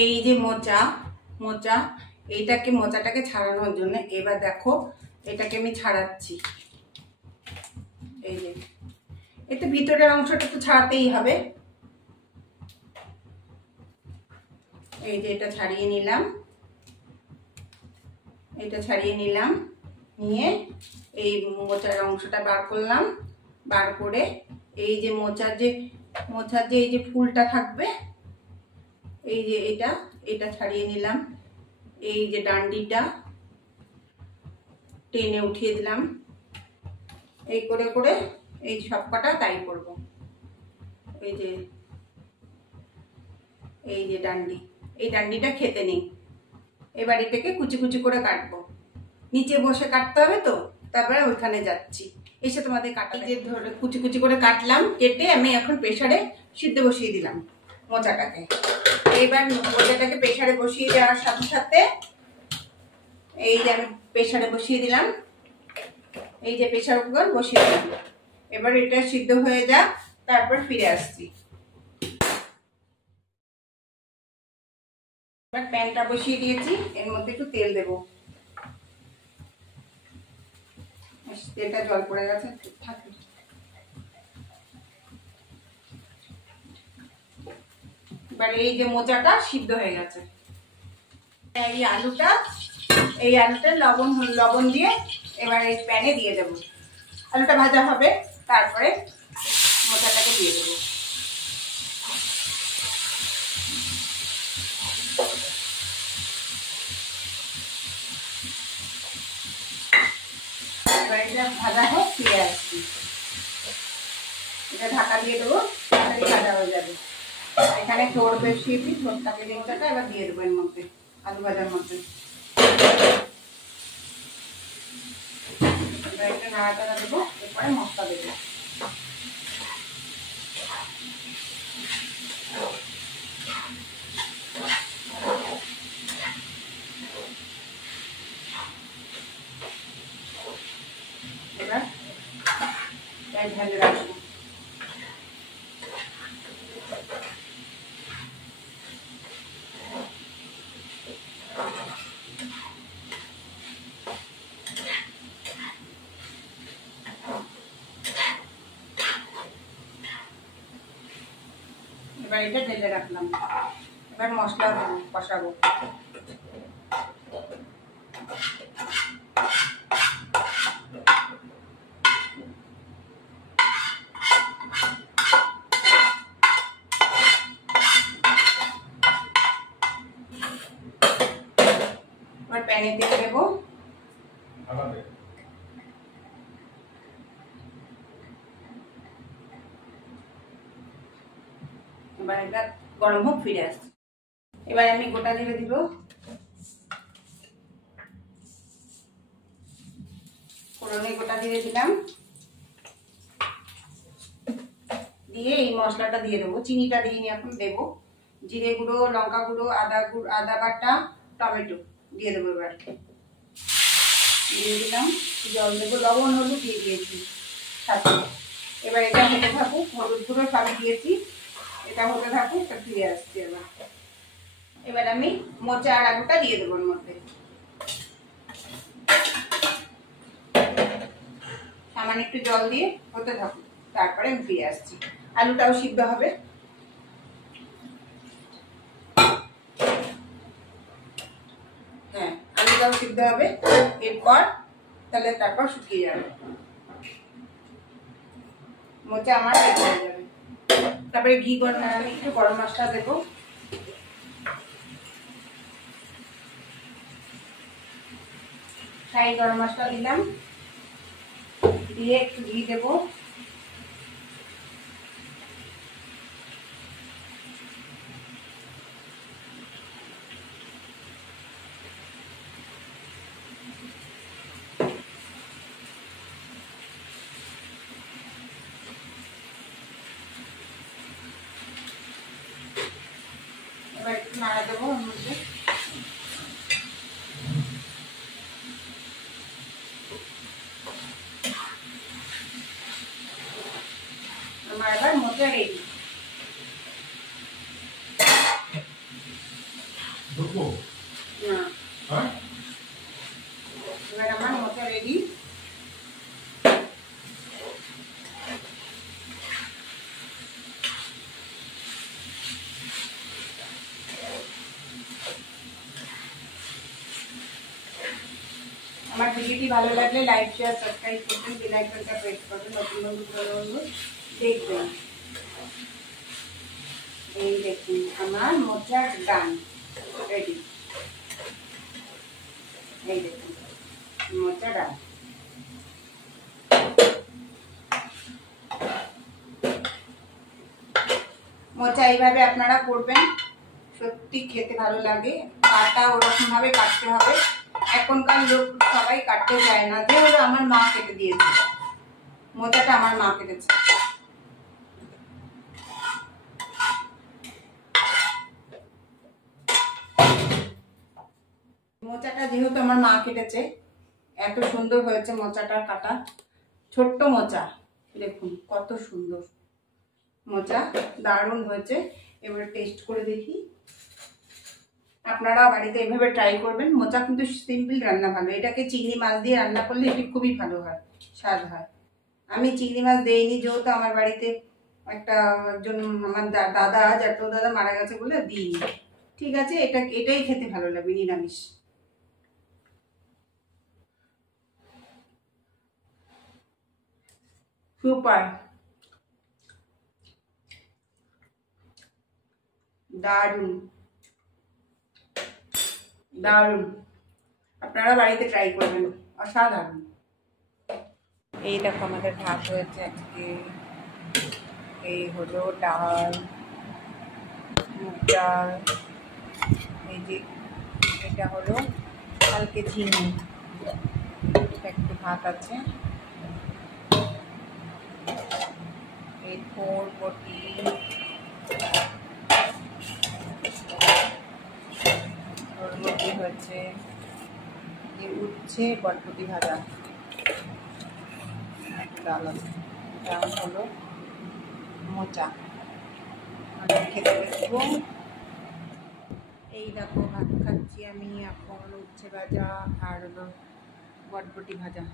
এই যে মোচা মোচা এইটাকে মোচাটাকে ছাড়ানোর জন্য এবার দেখো এটাকে আমি ছাড়াচ্ছি। এই যে এতে ভিতরের অংশটা তো ছাড়াতেই হবে। এই যে এটা ছাড়িয়ে নিলাম, এটা ছাড়িয়ে নিলাম, নিয়ে এই মোচার অংশটা বার করলাম। বার করে এই যে মোচার যে এই যে ফুলটা থাকবে, এই যে এটা ছাড়িয়ে নিলাম। এই যে ডান্ডিটা টেনে উঠিয়ে দিলাম। এই করে করে এই সব কটা তাই করব। এই যে ডান্ডি, এই ডান্ডিটা খেতে নেই। এবার এটাকে কুচি কুচি করে কাটবো। নিচে বসে কাটতে হবে তো, তারপরে ওইখানে যাচ্ছি, এসে তোমাদের কাটা। যে ধরে কুচি কুচি করে কাটলাম, কেটে আমি এখন প্রেসারে সিদ্ধ বসিয়ে দিলাম মোচাটাকে। এইবার মোচাটাকে প্রেসারে বসিয়ে দেওয়ার সাথে সাথে এই যে আমি প্রেসারে বসিয়ে দিলাম, এই যে প্রেসার কুকার বসিয়ে দিলাম। এবার এটা সিদ্ধ হয়ে যাক, তারপর ফিরে আসছি। এবার প্যানটা বসিয়ে দিয়েছি, এর মধ্যে একটু তেল দেবো। তেলটা জল পড়ে গেছে, থাকে। এবার এই যে মোচাটা সিদ্ধ হয়ে গেছে, এই আলুটা লবণ দিয়ে এবার এই প্যানে দিয়ে দেবো। আলুটা ভাজা হবে, তারপরে মোচাটাকে দিয়ে দেবো। এবার এটা ভাজা হোক, ফিরে আসছি। এটা ঢাকা দিয়ে দেবো, তাড়াতাড়ি ভাজা হয়ে যাবে। এখানে ঠোর বসিয়েছি, ঠোরটাকে মোচাটা এবার দিয়ে দেবো এর মধ্যে, আলু ভাজার মধ্যে। এবার একটা নাড়াচাড়া দেবো, এরপরে মশলা দেবো। এবার ঢেলে রাখবো। এবার এটা ঢেলে রাখলাম। এবার মশলা কষাবো। এবার প্যানে তেল দেবো। এবার এটা গরম হোক, ফিরে আসছে। এবার আমি গোটা জিরে দিব। ফোড়নে গোটা জিরে দিলাম, দিয়ে এই মশলাটা দিয়ে দেবো। চিনিটা দিইনি, এখন দেবো। জিরে গুঁড়ো, লঙ্কা গুঁড়ো, আদা বাটা, টমেটো দিয়ে দেবো। এবার দিয়ে দিলাম, জল দেবো, লবণ হলুদ দিয়ে দিয়েছি সাথে। এবার এটা হতে থাকুক, হলুদ গুঁড়ো সব দিয়েছি, এটা হতে থাকুক, এটা ফিরে আসছি। এবার আমি মোচা আর আলুটা দিয়ে দেবো এর মধ্যে। সামান্য একটু জল দিয়ে হতে থাকুক, তারপরে আমি ফিরে আসছি। আলুটাও সিদ্ধ হবে। হ্যাঁ, আলুটাও সিদ্ধ হবে, এরপর তাহলে তারপর শুকিয়ে যাবে, মোচা আমার রেডি হয়ে যাবে। তারপরে ঘি গরম, একটু গরম মশলা দেবো। শাহি গরম মশলা দিলাম, দিয়ে একটু ঘি দেবো। এবার একটু নাড়া দেবো ওর মধ্যে। আমার এবার মোচা রেডি। না এবার আমার মোচা রেডি। আমার ভিডিওটি ভালো লাগলে লাইক শেয়ার সাবস্ক্রাইব করবেন, বেল আইকনটা প্রেস করবেন, নতুন বন্ধু দেখবেন। এই দেখুন আমার মোচার ডান রেডি। এই দেখুন মোচা ডান। মোচা এইভাবে আপনারা করবেন, সত্যি খেতে ভালো লাগে। কাটা ওরকম ভাবে কাটতে হবে, এখনকার লোক সবাই কাটতে চায় না, যে হলো আমার মা কেটে দিয়েছে, মোচাটা আমার মা কেটেছে। মোচাটা যেহেতু আমার মা কেটেছে, এত সুন্দর হয়েছে মোচাটা কাটা। ছোট্ট মোচা, দেখুন কত সুন্দর মোচা, দারুণ হয়েছে। এবার টেস্ট করে দেখি। আপনারা বাড়িতে এভাবে ট্রাই করবেন। মোচা কিন্তু সিম্পল রান্না ভালো, এটাকে চিংড়ি মাছ দিয়ে রান্না করলে এটি খুবই ভালো হয়, স্বাদ হয়। আমি চিংড়ি মাছ দেইনি, যেহেতু আমার বাড়িতে একজন আমার দাদা জ্যাঠো দাদা মারা গেছে বলে দিইনি। ঠিক আছে, এটাই খেতে ভালো লাগবে নিরামিষ। সুপার, দারুণ দারুণ, আপনারা বাড়িতে ট্রাই করবেন, অসাধারণ। এই দেখো আমাদের ভাত হয়েছে আজকে। এই হলো ডাল, মুগ ডাল, এই যে এটা হলো কালকে ঝিঙে, একটু ভাত আছে। এই বরবটি, বরবটি হয়েছে, উচ্ছে বরবটি ভাজা, ডাল আছে। এটা হলো মোচা, আমি খেতে বসবো। এই দেখো ভাত খাচ্ছি আমি এখন, উচ্ছে ভাজা আর হলো বরবটি ভাজা।